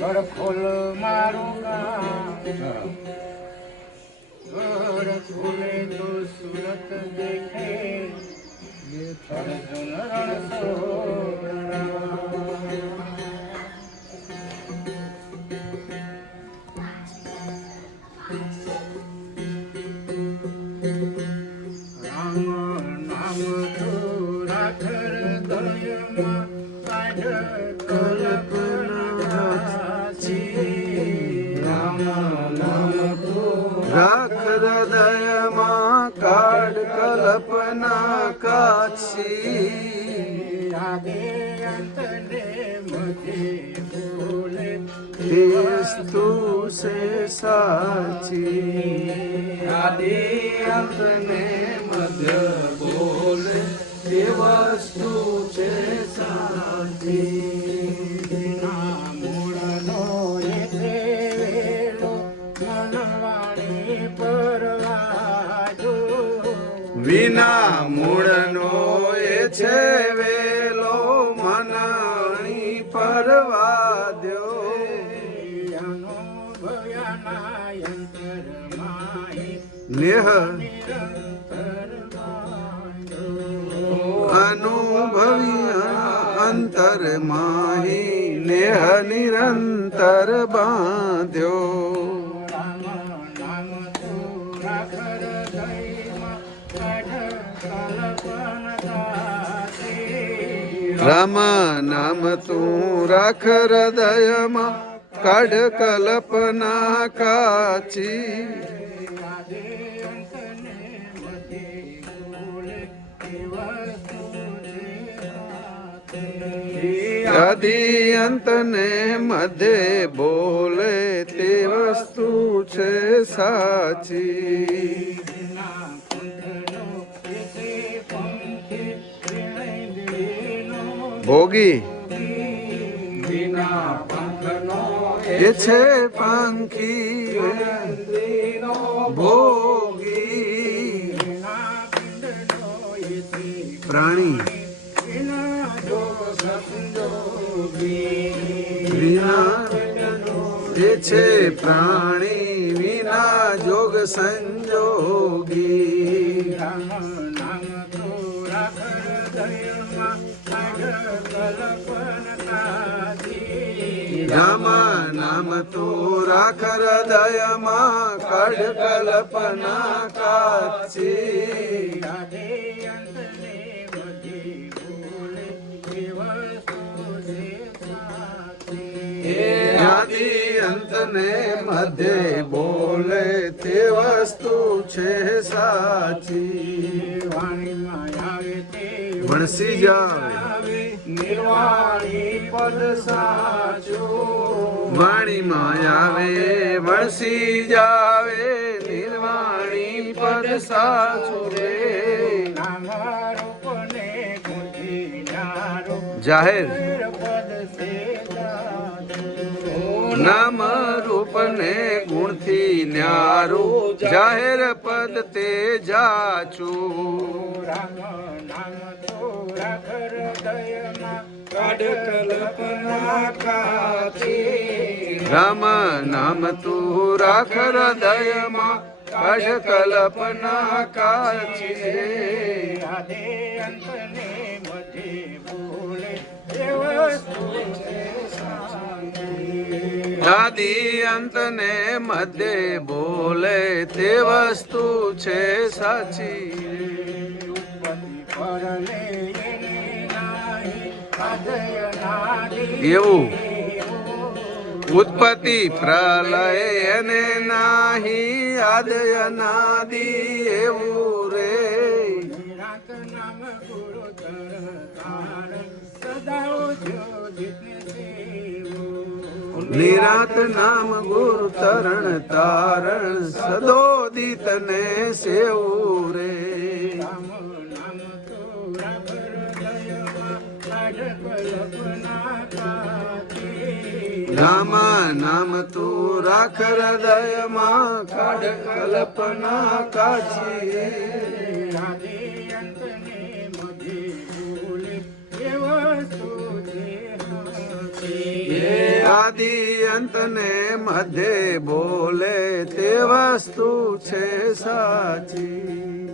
ઘર ખોલ મારું ગામ ઘર ખોલે તો સુરત દેખે અર્જુન રણછોડરામ નામ તો રાખ હૃદયમાં કાઢ કલ્પના રામ નામ તો રાખ હૃદયમાં કાઢ કલ્પના કાછી આદે અંતને મધ્ય બોલે તે વસ્તુ છે સાચી આદિ અંતને મધ્ય બોલે તે વસ્તુ છે સાચી મૂળનો એ વેલો મનવાણી પરવાજો વિના મૂળનો એ છે વેલો મનાણી પરવાદ્યો અનુભવ્યાના અંતરમાહી નેહ નિરંતર અનુભવ્યા અંતર માહી નેહ નિરંતર બાંધ્યો રામ નામ તો રાખ હૃદયમાં કાઢ કલ્પના રામ નામ તું રાખ હૃદયમાં કાઢ કલ્પના કાચી આદે અંતને મધ્ય બોલે તે વસ્તુ છે સાચી. આદિ અંતને મધ્ય બોલે તે વસ્તુ છે સાચી ના પંથનો એ તે પંખી વિણેલો ભોગી વિના પંખનો એ છે પંખી ભોગી વિના પિંડનો એ તે પ્રાણી વિના જોગ સંજોગી વિના એ છે પ્રાણી વિના જોગ સંજોગી રામ નામ તો રાખ હૃદયમાં કાઢ કલ્પના કાચી. રામ નામ તું રાખ હૃદયમાં કાઢ કલ્પના કાચી આદે અંતને મધ્ય બોલે તે વસ્તુ છે સાચી. આદિ અંતને મધ્ય બોલે તે વસ્તુ છે સાચી વાણીમાં આવે તે વણસી જાવે આવે નિર્વાણી પદ સાચું વાણીમાં આવે વણસી જાવે નિર્વાણી પદ સાચું રે નામ રૂપને ગુંથી ન્યારો જાહેર પદ સે સાચું. નામ રૂપને ગુણથી ન્યારું જાહેર પદ તે જાચું રામ નામ તો રાખ હૃદયમાં કાઢ કલ્પના કાચી. રામ નામ તું રાખ હૃદયમાં કાઢ કલ્પના કાચી આદે અંતને મધ્ય બોલે તે વસ્તુ છે સાચી. આદિ અંતને મધ્ય બોલે તે વસ્તુ છે સાચી ઉત્પત્તિ પરલે એને નાહી આદય નાદી એવું ઉત્પત્તિ પ્રલય એને નાહી આદય નાદી એવું રે નિરાત નામ ગુરુ તરતાર સદા જ્યોતિષ સેવો. નિરાત નામ ગુરુ તરણ તારણ સદોદિત ને સેવું રે રામ નામ તો રાખ હૃદયમાં કાઢ કલ્પના કાચી. રામ નામ તું રાખ હૃદયમાં કાઢ કલ્પના કાચી આદે અંતને મધ્ય બોલે એ વસ્તુ છે સાચી. આદિ અંત ને મધ્ય બોલે તે વસ્તુ છે સાચી.